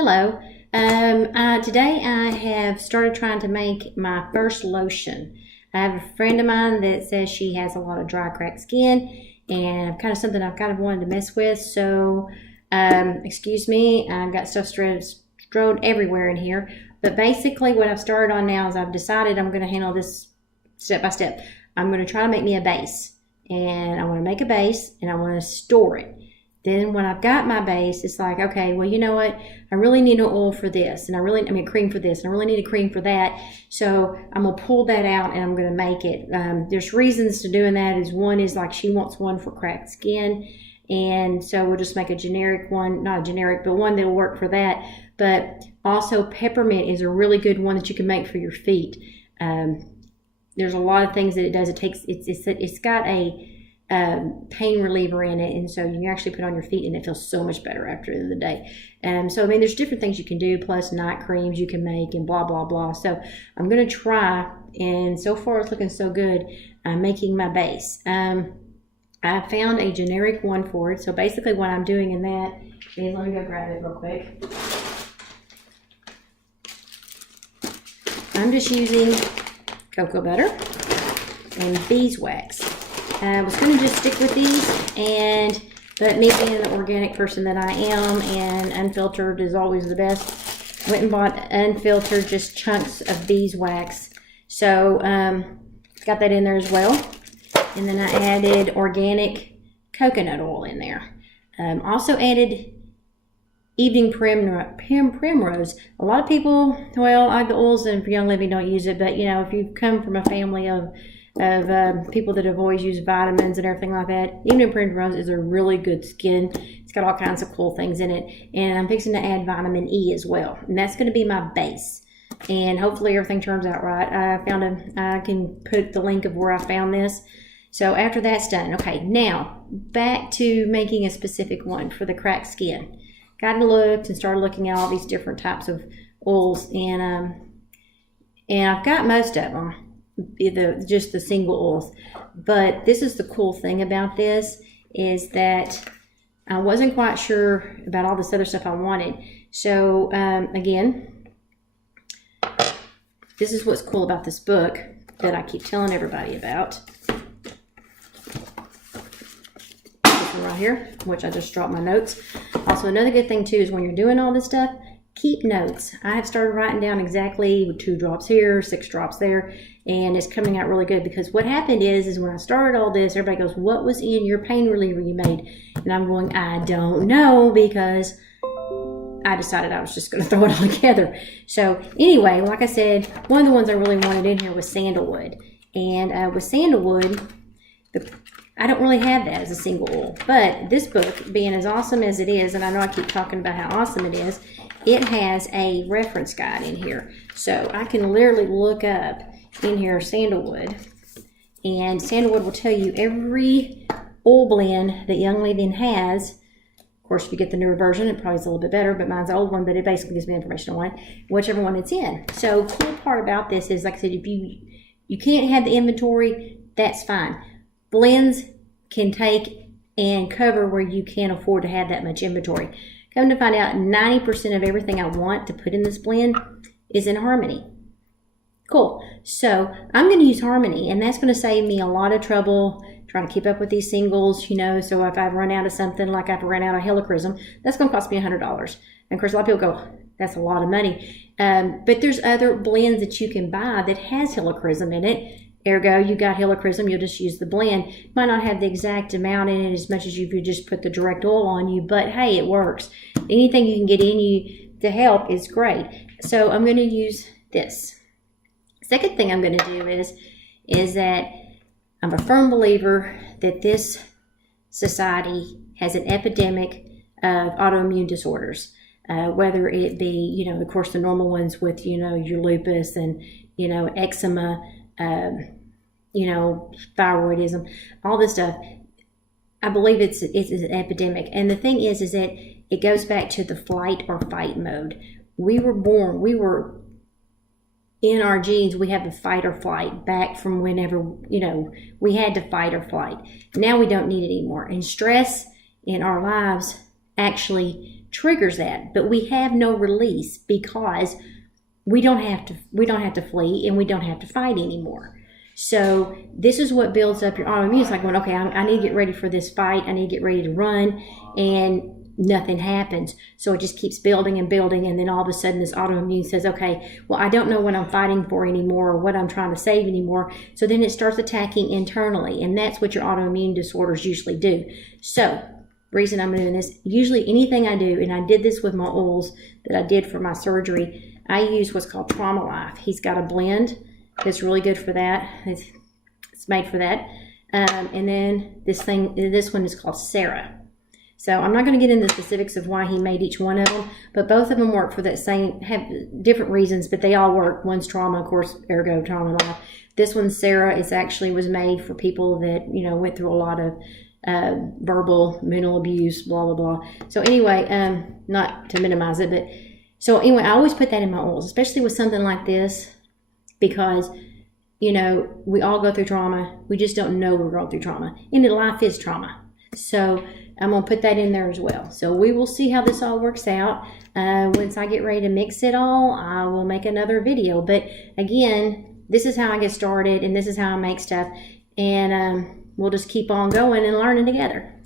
Hello. Today I have started trying to make my first lotion. I have a friend of mine that says she has a lot of dry, cracked skin, and kind of something I've kind of wanted to mess with. So, excuse me, I've got stuff strode everywhere in here. But basically, what I've started on now is I've decided I'm going to handle this step by step. I'm going to try to make me a base, and I want to make a base, and I want to store it. Then when I've got my base, it's like, okay, well, you know what? I really need an oil for this, and cream for this, and I really need a cream for that. So I'm going to pull that out, and I'm going to make it. There's reasons to doing that. One is like she wants one for cracked skin, and so we'll just make a generic one, not a generic, but one that'll work for that. But also peppermint is a really good one that you can make for your feet. There's a lot of things that it does. It's got a pain reliever in it, and so you can actually put it on your feet and it feels so much better after the day. So I mean, there's different things you can do, plus night creams you can make and blah blah blah. So I'm going to try, and so far it's looking so good. I'm making my base. I found a generic one for it. So basically what I'm doing in that is, let me go grab it real quick. I'm just using cocoa butter and beeswax. I was going to just stick with these, but me being the organic person that I am, and unfiltered is always the best, went and bought unfiltered just chunks of beeswax. So got that in there as well. And then I added organic coconut oil in there. Also added evening primrose. A lot of people, well, the oils and for Young Living don't use it, but you know, if you come from a family of people that have always used vitamins and everything like that, evening primrose is a really good skin. It's got all kinds of cool things in it, and I'm fixing to add vitamin E as well, and that's going to be my base. And hopefully everything turns out right. I can put the link of where I found this. So after that's done, okay, now back to making a specific one for the cracked skin. Got to look and started looking at all these different types of oils, and I've got most of them, just the single oils. But this is the cool thing about this, is that I wasn't quite sure about all this other stuff I wanted. So again, this is what's cool about this book that I keep telling everybody about. Right here, which I just dropped my notes. Also, another good thing too is when you're doing all this stuff, keep notes. I have started writing down exactly 2 drops here, 6 drops there, and it's coming out really good, because what happened is when I started all this, everybody goes, what was in your pain reliever you made? And I'm going, I don't know, because I decided I was just going to throw it all together. So anyway, like I said, one of the ones I really wanted in here was sandalwood. And with sandalwood, I don't really have that as a single oil, but this book, being as awesome as it is, and I know I keep talking about how awesome it is, it has a reference guide in here. So I can literally look up in here sandalwood, and sandalwood will tell you every oil blend that Young Living has. Of course, if you get the newer version, it probably is a little bit better, but mine's the old one, but it basically gives me information on it, whichever one it's in. So cool part about this is, like I said, if you can't have the inventory, that's fine. Blends can take and cover where you can't afford to have that much inventory. Come to find out, 90% of everything I want to put in this blend is in Harmony. Cool. So I'm going to use Harmony, and that's going to save me a lot of trouble trying to keep up with these singles, you know. So if I run out of something, like I've run out of helichrysum, that's going to cost me $100. And of course, a lot of people go, that's a lot of money. But there's other blends that you can buy that has helichrysum in it. Ergo, you got helichrysum, you'll just use the blend. Might not have the exact amount in it as much as you could just put the direct oil on you, but hey, it works. Anything you can get in you to help is great. So I'm going to use this. Second thing I'm going to do is that I'm a firm believer that this society has an epidemic of autoimmune disorders, whether it be, you know, of course, the normal ones with, you know, your lupus and, you know, eczema, you know, thyroidism, all this stuff. I believe it's an epidemic. And the thing is that it goes back to the flight or fight mode. We were in our genes, we have the fight or flight back from whenever, you know, we had to fight or flight. Now we don't need it anymore. And stress in our lives actually triggers that, but we have no release because we don't have to flee and we don't have to fight anymore. So this is what builds up your autoimmune. It's like going, okay, I need to get ready for this fight. I need to get ready to run, and nothing happens. So it just keeps building and building, and then all of a sudden this autoimmune says, okay, well, I don't know what I'm fighting for anymore or what I'm trying to save anymore. So then it starts attacking internally, and that's what your autoimmune disorders usually do. So reason I'm doing this, usually anything I do, and I did this with my oils that I did for my surgery, I use what's called Trauma Life. He's got a blend that's really good for that. It's made for that. And then this one is called Sarah. So I'm not going to get into the specifics of why he made each one of them, but both of them work for that same, have different reasons, but they all work. One's trauma, of course, ergo Trauma Life. This one, Sarah, was made for people that, went through a lot of verbal, mental abuse, blah, blah, blah. So anyway, not to minimize it, but so anyway, I always put that in my oils, especially with something like this, because, we all go through trauma. We just don't know we're going through trauma. And life is trauma. So I'm going to put that in there as well. So we will see how this all works out. Once I get ready to mix it all, I will make another video. But again, this is how I get started, and this is how I make stuff. And we'll just keep on going and learning together.